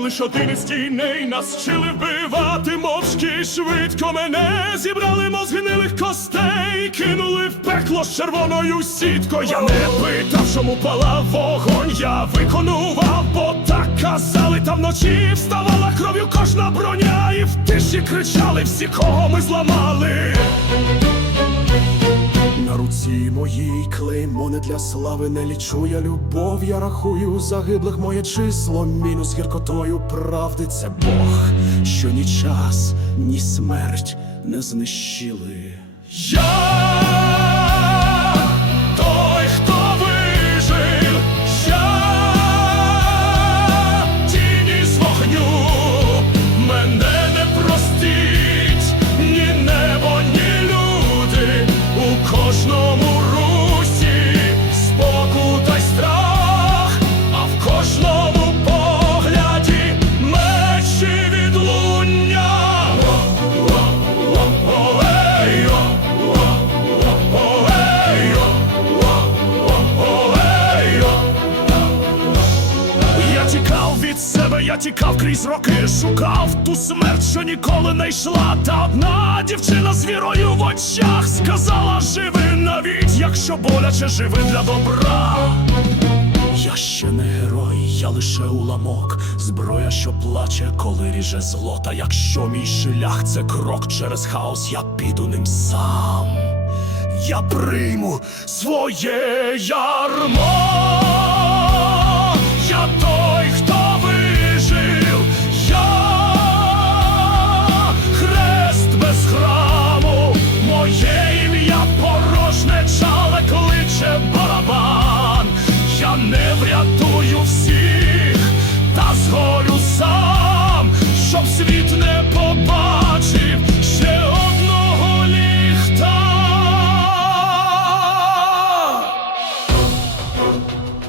лиш один стійний нас вчили вбивати мовчки швидко мене зібрали мозги гнилих костей, кинули в пекло з червоною сіткою. Я не питав, чому палав вогонь, я виконував, бо так казали там вночі. Вставала кров'ю кожна броня, і в тиші кричали всі, кого ми зламали. Руці моїй клеймо не для слави не лічу я любов, я рахую загиблих моє число, мінус гіркотою правди це Бог, що ні час, ні смерть не знищили. Я у кожному я тікав крізь роки, шукав ту смерть, що ніколи не йшла. Та одна дівчина з вірою в очах сказала: живи навіть, якщо боляче живи для добра. Я ще не герой, я лише уламок, зброя, що плаче, коли ріже зло. Якщо мій шлях це крок через хаос, я піду ним сам. Я прийму своє ярмо.